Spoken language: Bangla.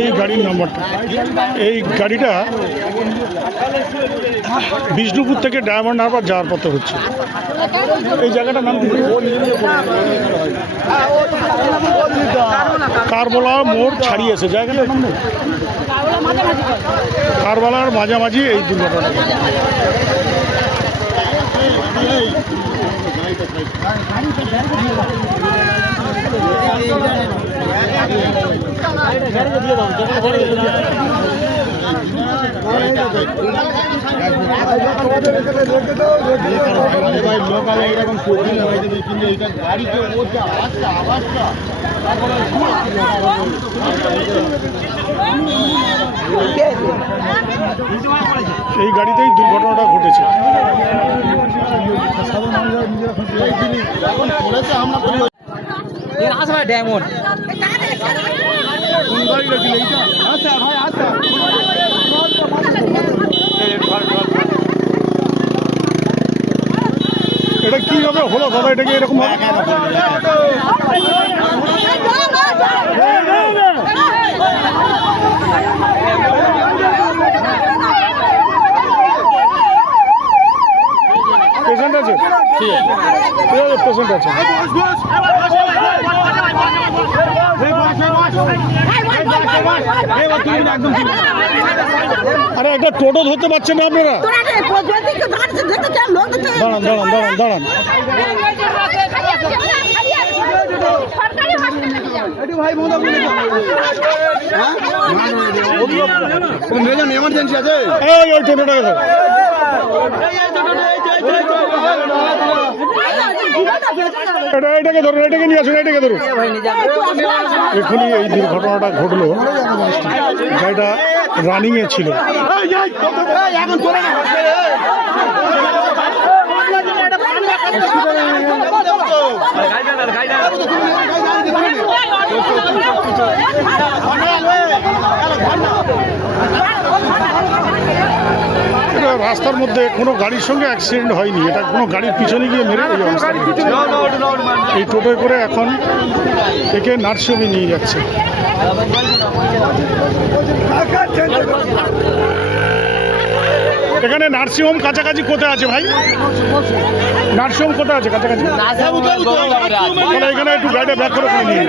এই গাড়ির নাম্বারটা, এই গাড়িটা বিষ্ণুপুর থেকে ডায়মন্ড হারবার যাওয়ার পথে হচ্ছে। এই জায়গাটার নাম কি? কারবালা মোড় ছাড়িয়েছে জায়গাটার নাম নেই, কারবালার মাঝামাঝি এই দুর্ঘটনা। এই গাড়িতেই দুর্ঘটনাটা ঘটেছে। ডায়মন্ড এটা কিভাবে হলো দাদা? এটাকে এরকম পেশেন্ট আছে, পেশেন্ট আছে। আরে একটা টোটো ধরতে পারছেন না আপনারা? দাঁড়ান দাঁড়ান দাঁড়ান দাঁড়ান। এমার্জেন্সি আছে ওই টোটোটা এটাকে ধরুন, এটাকে নিয়ে আসুন, এটাকে ধরুন। এখনই এই দুর্ঘটনাটা ঘটলো, গাড়িটা রানিংয়ে ছিল। রাস্তার মধ্যে কোনো গাড়ির সঙ্গে অ্যাক্সিডেন্ট হয়নি, এটা কোনো গাড়ির পিছনে গিয়ে মেরে এই অবস্থা। এই টোটোয় করে এখন একে নার্সিংহোমে নিয়ে যাচ্ছে। এখানে নার্সিংহোম কাছাকাছি কোথায় আছে ভাই? নার্সিংহোম কোথায় আছে কাছাকাছি? এখানে একটু গাড়িটা ব্যাক করে নিয়ে